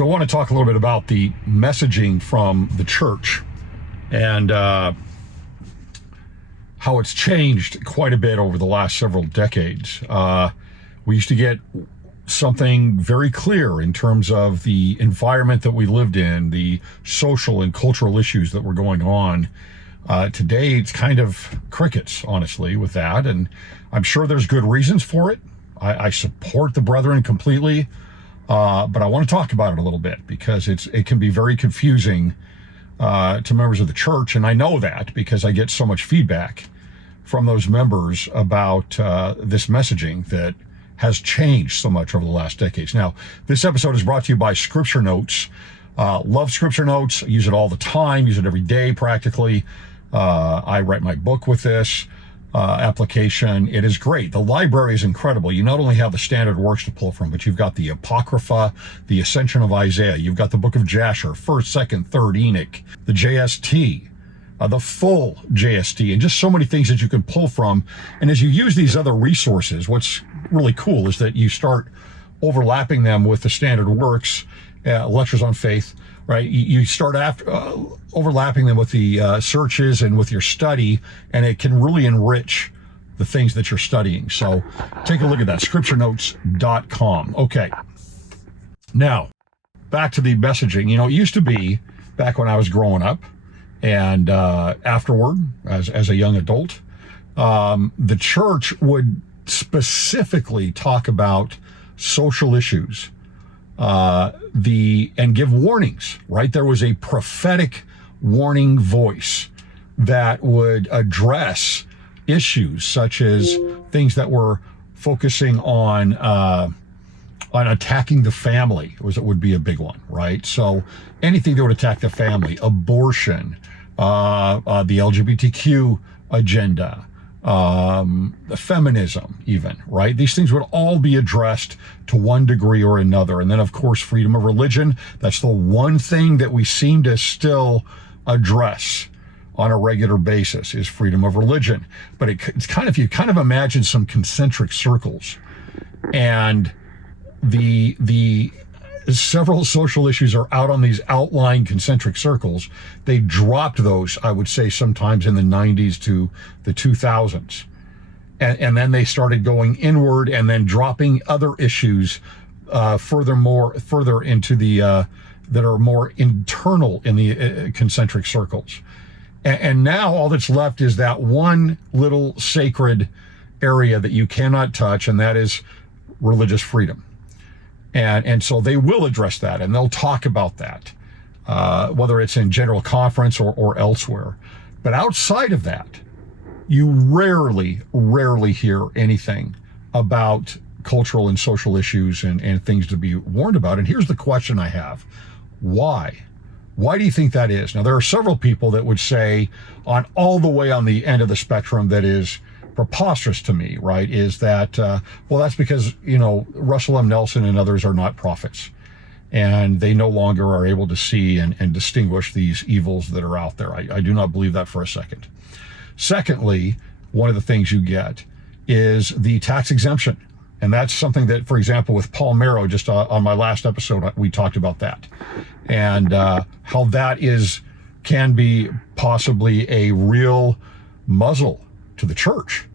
So I want to talk a little bit about the messaging from the church and how it's changed quite a bit over the last several decades. We used to get something very clear in terms of the environment that we lived in, the social and cultural issues that were going on. Today, it's kind of crickets, honestly, with that. And I'm sure there's good reasons for it. I support the brethren completely. But I want to talk about it a little bit because it can be very confusing to members of the church. And I know that because I get so much feedback from those members about this messaging that has changed so much over the last decades. Now, this episode is brought to you by Scripture Notes. Love Scripture Notes. I use it all the time, use it every day practically. I write my book with this application. It is great. The library is incredible. You not only have the standard works to pull from, but you've got the Apocrypha, the Ascension of Isaiah. You've got the book of Jasher, 1st, 2nd, 3rd Enoch, the JST, the full JST, and just so many things that you can pull from. And as you use these other resources, what's really cool is that you start overlapping them with the standard works, lectures on faith, right? You start after overlapping them with the searches and with your study, and it can really enrich the things that you're studying. So take a look at that, scripturenotes.com. Okay. Now, back to the messaging. You know, it used to be, back when I was growing up, and afterward, as a young adult, the church would specifically talk about social issues, and give warnings, right? There was a prophetic warning voice that would address issues such as things that were focusing on attacking the family. It would be a big one, right? So anything that would attack the family, abortion, the LGBTQ agenda, feminism even, right? These things would all be addressed to one degree or another. And then, of course, freedom of religion. That's the one thing that we seem to still address on a regular basis is freedom of religion. But it's kind of, you kind of imagine some concentric circles, and the several social issues are out on these outlying concentric circles. They dropped those, I would say, sometimes in the 90s to the 2000s. And then they started going inward and then dropping other issues further into the, that are more internal in the concentric circles. And now all that's left is that one little sacred area that you cannot touch, and that is religious freedom. And so they will address that, and they'll talk about that, whether it's in general conference or elsewhere. But outside of that, you rarely hear anything about cultural and social issues and things to be warned about. And here's the question I have. Why? Why do you think that is? Now, there are several people that would say on all the way on the end of the spectrum that is preposterous to me, right, is that, well, that's because, you know, Russell M. Nelson and others are not prophets, and they no longer are able to see and distinguish these evils that are out there. I do not believe that for a second. Secondly, one of the things you get is the tax exemption. And that's something that, for example, with Paul Marrow, just on my last episode, we talked about that, and how that can be possibly a real muzzle to the church.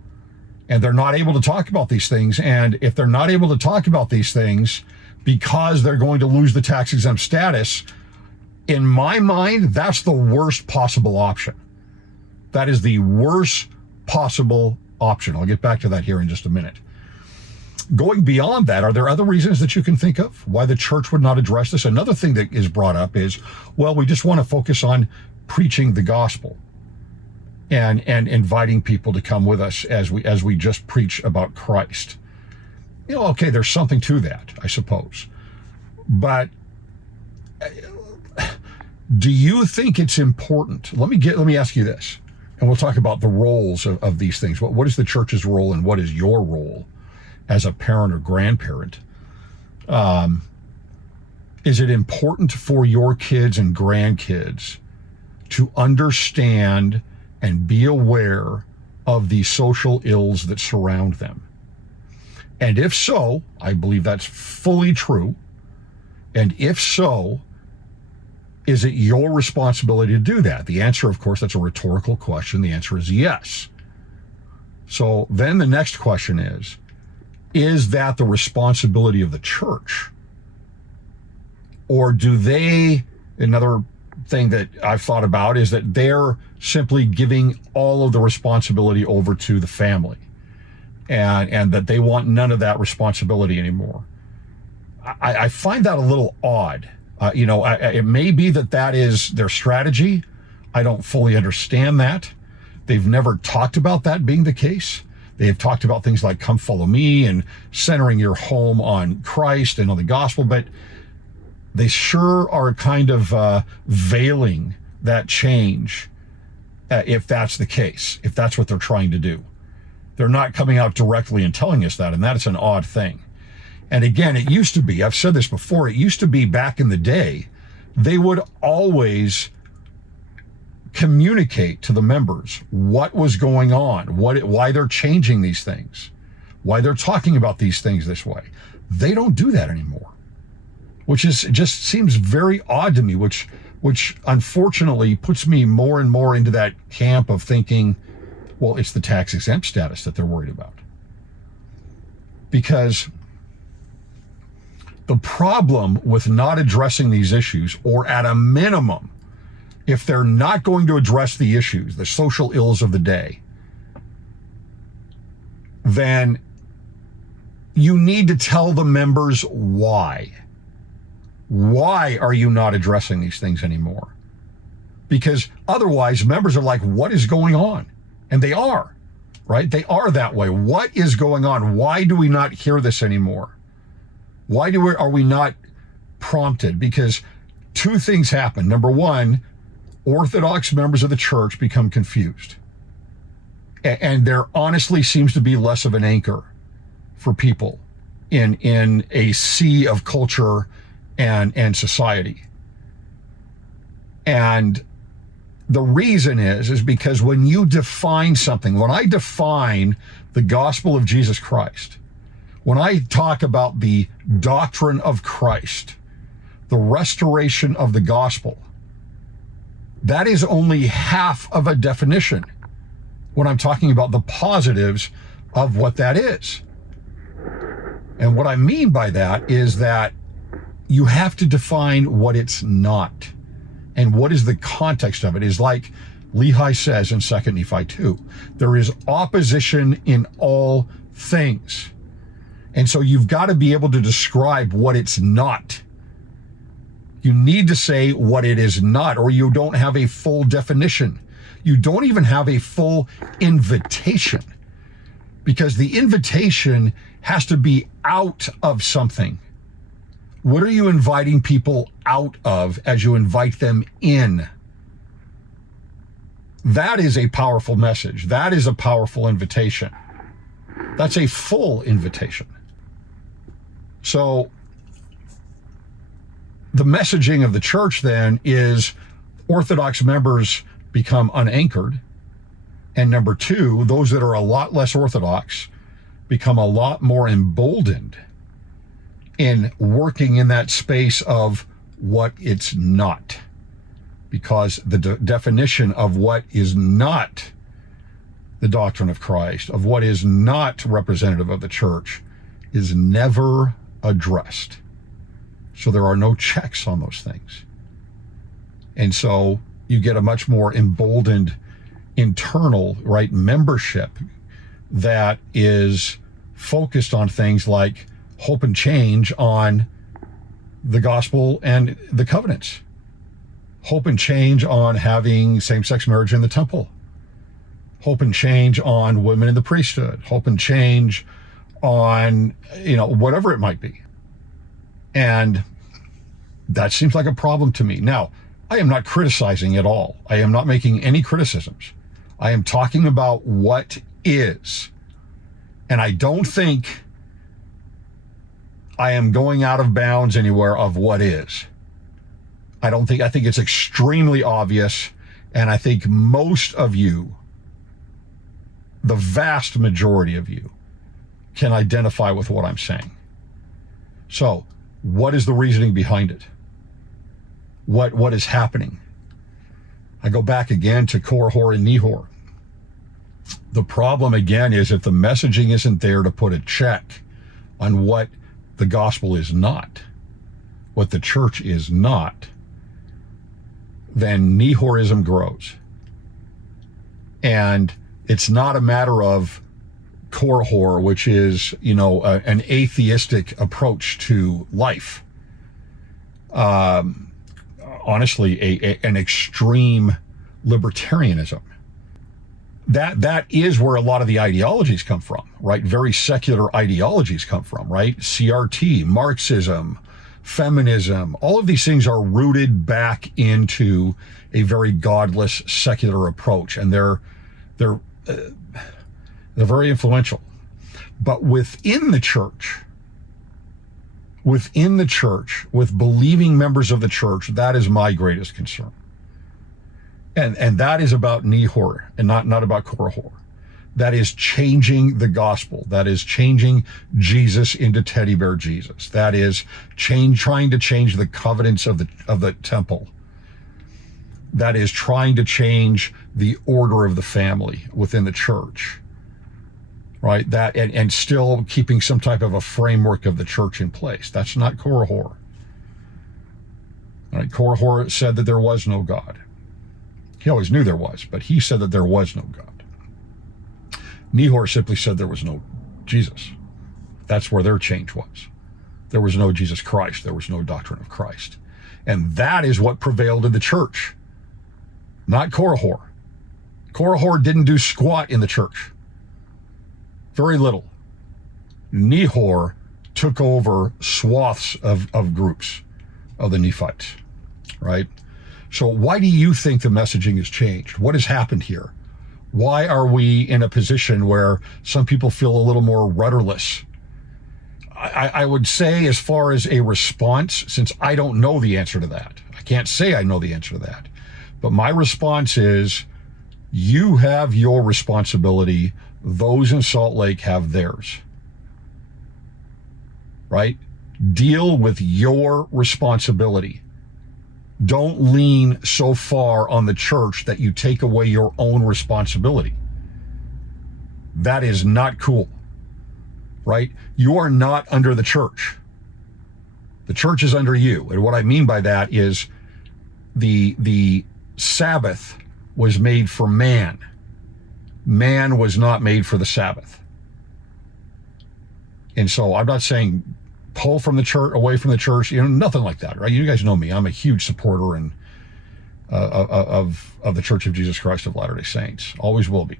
And they're not able to talk about these things. And if they're not able to talk about these things because they're going to lose the tax exempt status, in my mind, that's the worst possible option. That is the worst possible option. I'll get back to that here in just a minute. Going beyond that, are there other reasons that you can think of why the church would not address this? Another thing that is brought up is, well, we just want to focus on preaching the gospel and inviting people to come with us as we just preach about Christ. You know, okay, there's something to that, I suppose. But do you think it's important? Let me ask you this, and we'll talk about the roles of these things. What is the church's role, and what is your role as a parent or grandparent? Is it important for your kids and grandkids to understand and be aware of the social ills that surround them? And if so, I believe that's fully true. And if so, is it your responsibility to do that? The answer, of course, that's a rhetorical question. The answer is yes. So then the next question is that the responsibility of the church? Or do they, another thing that I've thought about is that they're simply giving all of the responsibility over to the family, and that they want none of that responsibility anymore. I find that a little odd. It may be that is their strategy. I don't fully understand that. They've never talked about that being the case. They have talked about things like come follow me and centering your home on Christ and on the gospel, but they sure are kind of veiling that change if that's the case, if that's what they're trying to do. They're not coming out directly and telling us that, and that is an odd thing. And again, it used to be, I've said this before, it used to be back in the day, they would always communicate to the members what was going on, why they're changing these things, why they're talking about these things this way. They don't do that anymore, which just seems very odd to me, which unfortunately puts me more and more into that camp of thinking, well, it's the tax-exempt status that they're worried about. Because the problem with not addressing these issues, or at a minimum, if they're not going to address the issues, the social ills of the day, then you need to tell the members why. Why are you not addressing these things anymore? Because otherwise, members are like, what is going on? And they are, right? They are that way. What is going on? Why do we not hear this anymore? Why are we not prompted? Because two things happen. Number one, Orthodox members of the church become confused. And there honestly seems to be less of an anchor for people in a sea of culture and society. And the reason is because when you define something, when I define the gospel of Jesus Christ, when I talk about the doctrine of Christ, the restoration of the gospel, that is only half of a definition when I'm talking about the positives of what that is. And what I mean by that is that you have to define what it's not. And what is the context of it is like Lehi says in 2 Nephi 2, there is opposition in all things. And so you've got to be able to describe what it's not. You need to say what it is not, or you don't have a full definition. You don't even have a full invitation, because the invitation has to be out of something. What are you inviting people out of as you invite them in? That is a powerful message. That is a powerful invitation. That's a full invitation. So the messaging of the church then is Orthodox members become unanchored. And number two, those that are a lot less Orthodox become a lot more emboldened in working in that space of what it's not. Because the definition of what is not the doctrine of Christ, of what is not representative of the church, is never addressed. So there are no checks on those things. And so you get a much more emboldened internal, right, membership that is focused on things like hope and change on the gospel and the covenants. Hope and change on having same-sex marriage in the temple. Hope and change on women in the priesthood. Hope and change on, whatever it might be. And that seems like a problem to me. Now, I am not criticizing at all. I am not making any criticisms. I am talking about what is. And I don't think I am going out of bounds anywhere of what is. I think it's extremely obvious. And I think most of you, the vast majority of you, can identify with what I'm saying. So What is the reasoning behind it? What is happening? I go back again to Korihor and Nehor. The problem again is if the messaging isn't there to put a check on what the gospel is not, what the church is not, then Nehorism grows. And it's not a matter of Korihor, which is, an atheistic approach to life. Honestly, an extreme libertarianism. That is where a lot of the ideologies come from, right? Very secular ideologies come from, right? CRT, Marxism, feminism, all of these things are rooted back into a very godless secular approach, and they're very influential. But within the church, with believing members of the church, that is my greatest concern. And that is about Nehor and not about Korihor. That is changing the gospel. That is changing Jesus into teddy bear Jesus. That is trying to change the covenants of the temple. That is trying to change the order of the family within the church. Right? That and still keeping some type of a framework of the church in place. That's not Korihor. Right? Korihor said that there was no God. He always knew there was, but he said that there was no God. Nehor simply said there was no Jesus. That's where their change was. There was no Jesus Christ. There was no doctrine of Christ. And that is what prevailed in the church, not Korihor. Korihor didn't do squat in the church. Very little. Nehor took over swaths of groups of the Nephites, right? So why do you think the messaging has changed? What has happened here? Why are we in a position where some people feel a little more rudderless? I would say, as far as a response, since I don't know the answer to that, I can't say I know the answer to that, but my response is, you have your responsibility. Those in Salt Lake have theirs, right? Deal with your responsibility. Don't lean so far on the church that you take away your own responsibility. That is not cool, right? You are not under the church. The church is under you. And what I mean by that is the Sabbath was made for man. Man was not made for the Sabbath. And so I'm not saying pull from the church, away from the church, nothing like that, right? You guys know me. I'm a huge supporter of the Church of Jesus Christ of Latter-day Saints. Always will be.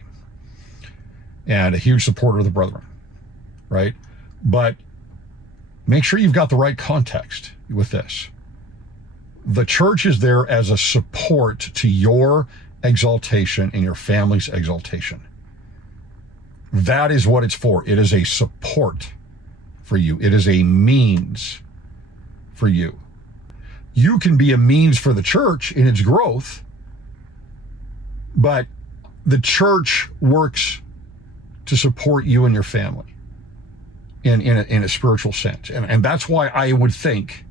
And a huge supporter of the brethren, right? But make sure you've got the right context with this. The church is there as a support to your exaltation and your family's exaltation. That is what it's for. It is a support for you. It is a means for you. You can be a means for the church in its growth, but the church works to support you and your family in a spiritual sense. And that's why I would think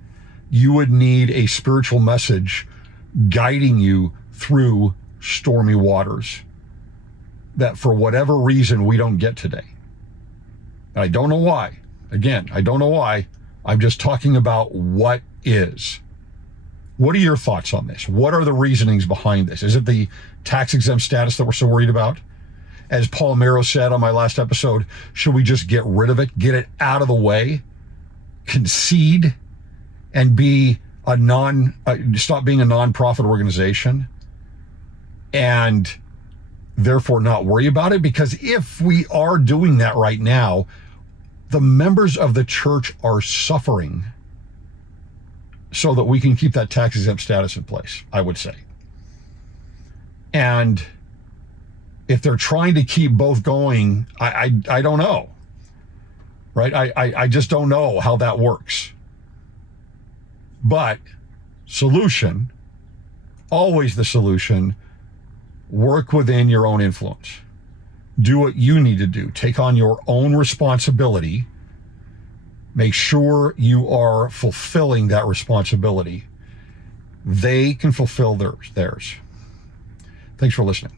you would need a spiritual message guiding you through stormy waters that for whatever reason we don't get today. And I don't know why. Again, I don't know why. I'm just talking about what is. What are your thoughts on this? What are the reasonings behind this? Is it the tax-exempt status that we're so worried about? As Paul Mero said on my last episode, should we just get rid of it, get it out of the way, concede, and be stop being a non-profit organization, and therefore not worry about it? Because if we are doing that right now, the members of the church are suffering so that we can keep that tax-exempt status in place, I would say. And if they're trying to keep both going, I don't know, right? I just don't know how that works. But solution, always the solution, work within your own influence. Do what you need to do. Take on your own responsibility Make sure you are fulfilling that responsibility. They can fulfill theirs. Thanks for listening.